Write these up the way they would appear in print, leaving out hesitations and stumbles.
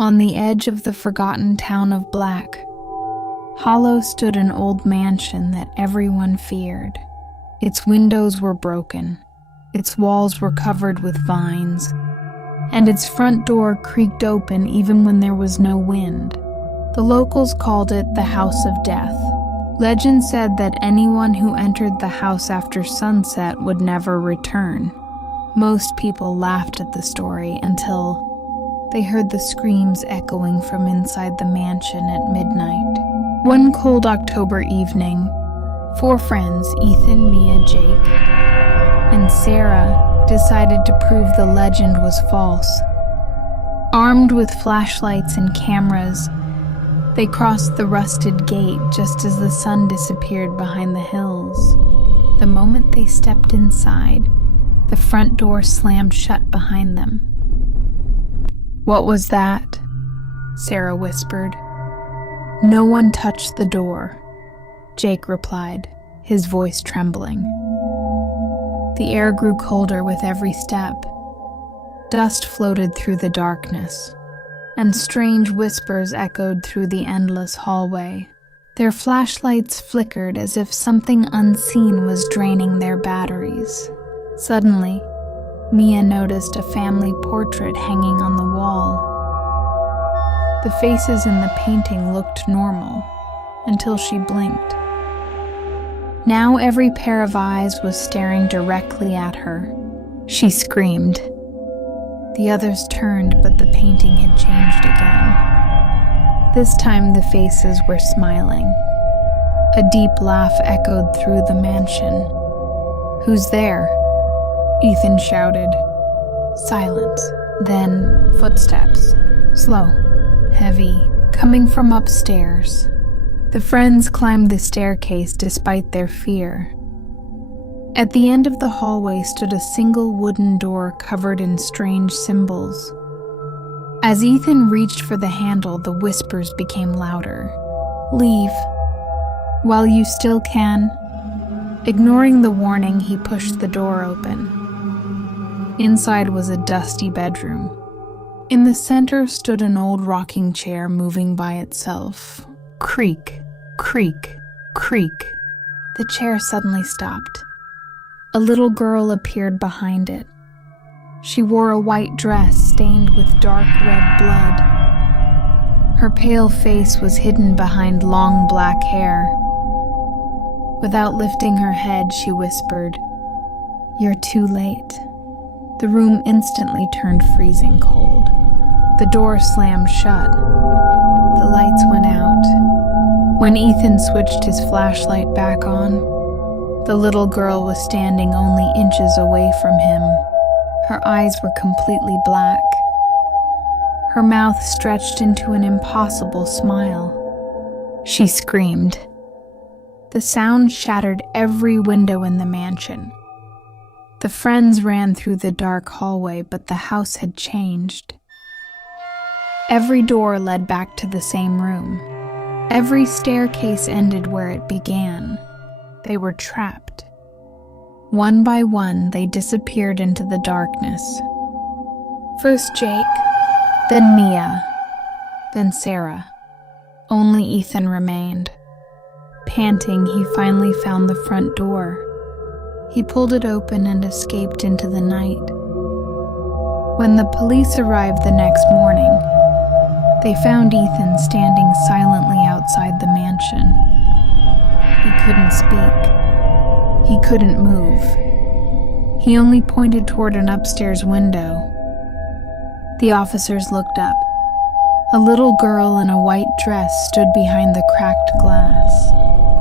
On the edge of the forgotten town of Black Hollow stood an old mansion that everyone feared. Its windows were broken, its walls were covered with vines, and its front door creaked open even when there was no wind. The locals called it the House of Death. Legend said that anyone who entered the house after sunset would never return. Most people laughed at the story until they heard the screams echoing from inside the mansion at midnight. One cold October evening, 4 friends, Ethan, Mia, Jake, and Sarah, decided to prove the legend was false. Armed with flashlights and cameras, they crossed the rusted gate just as the sun disappeared behind the hills. The moment they stepped inside, the front door slammed shut behind them. "What was that?" Sarah whispered. "No one touched the door," Jake replied, his voice trembling. The air grew colder with every step. Dust floated through the darkness, and strange whispers echoed through the endless hallway. Their flashlights flickered as if something unseen was draining their batteries. Suddenly, Mia noticed a family portrait hanging on the wall. The faces in the painting looked normal until she blinked. Now every pair of eyes was staring directly at her. She screamed. The others turned, but the painting had changed again. This time the faces were smiling. A deep laugh echoed through the mansion. "Who's there?" Ethan shouted. Silence. Then footsteps. Slow, heavy, coming from upstairs. The friends climbed the staircase despite their fear. At the end of the hallway stood a single wooden door covered in strange symbols. As Ethan reached for the handle, the whispers became louder. "Leave, while you still can." Ignoring the warning, he pushed the door open. Inside was a dusty bedroom. In the center stood an old rocking chair moving by itself. Creak, creak, creak. The chair suddenly stopped. A little girl appeared behind it. She wore a white dress stained with dark red blood. Her pale face was hidden behind long black hair. Without lifting her head, she whispered, "You're too late." The room instantly turned freezing cold. The door slammed shut. The lights went out. When Ethan switched his flashlight back on, the little girl was standing only inches away from him. Her eyes were completely black. Her mouth stretched into an impossible smile. She screamed. The sound shattered every window in the mansion. The friends ran through the dark hallway, but the house had changed. Every door led back to the same room. Every staircase ended where it began. They were trapped. One by one, they disappeared into the darkness. First Jake, then Mia, then Sarah. Only Ethan remained. Panting, he finally found the front door. He pulled it open and escaped into the night. When the police arrived the next morning, they found Ethan standing silently outside the mansion. He couldn't speak. He couldn't move. He only pointed toward an upstairs window. The officers looked up. A little girl in a white dress stood behind the cracked glass.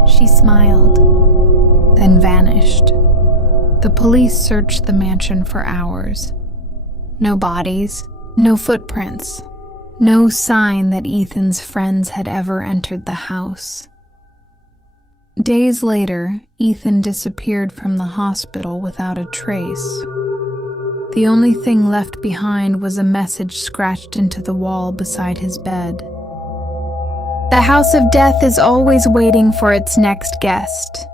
She smiled, then vanished. The police searched the mansion for hours. No bodies, no footprints, no sign that Ethan's friends had ever entered the house. Days later, Ethan disappeared from the hospital without a trace. The only thing left behind was a message scratched into the wall beside his bed. "The House of Death is always waiting for its next guest."